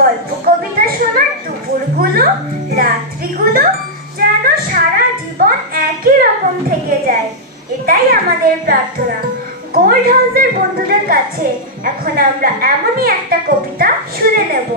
গল্প কবিতা শোনার দুপুরগুলো, রাত্রিগুলো যেন সারা জীবন একই রকম থেকে যায়, এটাই আমাদের প্রার্থনা। গোল্ড হাউসের বন্ধুদের কাছে এখন আমরা এমনই একটা কবিতা শুনে নেব।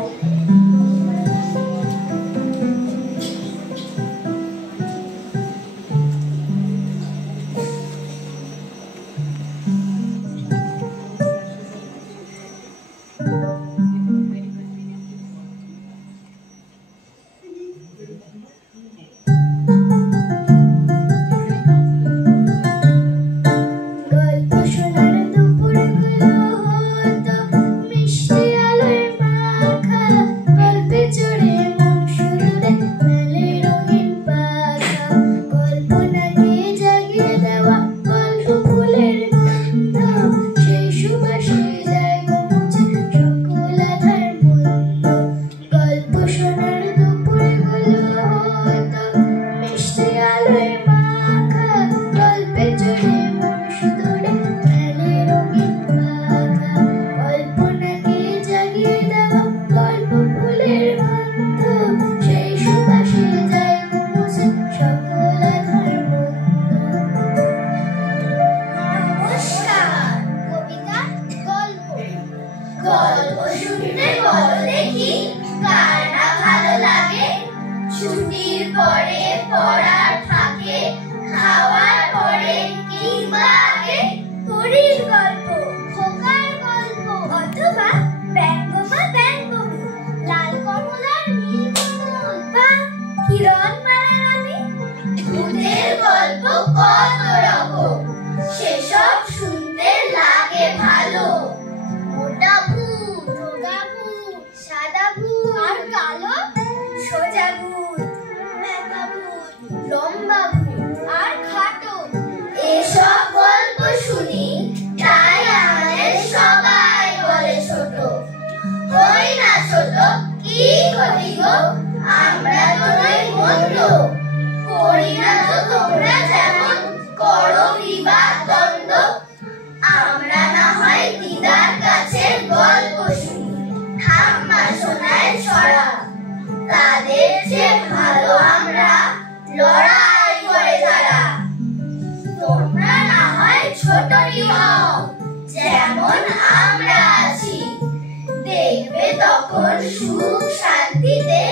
গল্প শুনতে বলো দেখি কার না ভালো লাগে। ছুটির পরে পড়ার ফাঁকে, খাওয়ার পরে কিংবা আগে পরীর গল্প, খোকার গল্প অথবা ব্যঙ্গমা ব্যঙ্গমী, লাল কমলার নীল কমল বা কিরণমালার আমি। ভূতের গল্প কত রকম, সেসব শুনতে লাগে ভালো। মোটা ভূত, রোগা ভূত, সাদা ভূত আর কালো, সোজা ভূত, মেকা ভূত, লম্বা ভূত আর খাটো, এসব গল্প শুনি তাই আমাদের সবাই বলে ছোট। হই না ছোট, কি ক্ষতি গো, আমরা তো নই মন্দ, করি না তো তোমরা যেমন করো বিবাদ দ্বন্দ্ব। আমরা না হয় দিদার কাছে গল্প শুনি, ঠাম্মা শোনায় ছড়া, তাদের চেয়ে ভালো আমরা লড়াই করে যারা। তোমরা না হয় ছোটই হও যেমন আমরা আছি, দেখবে তখন সুখ শান্তিতে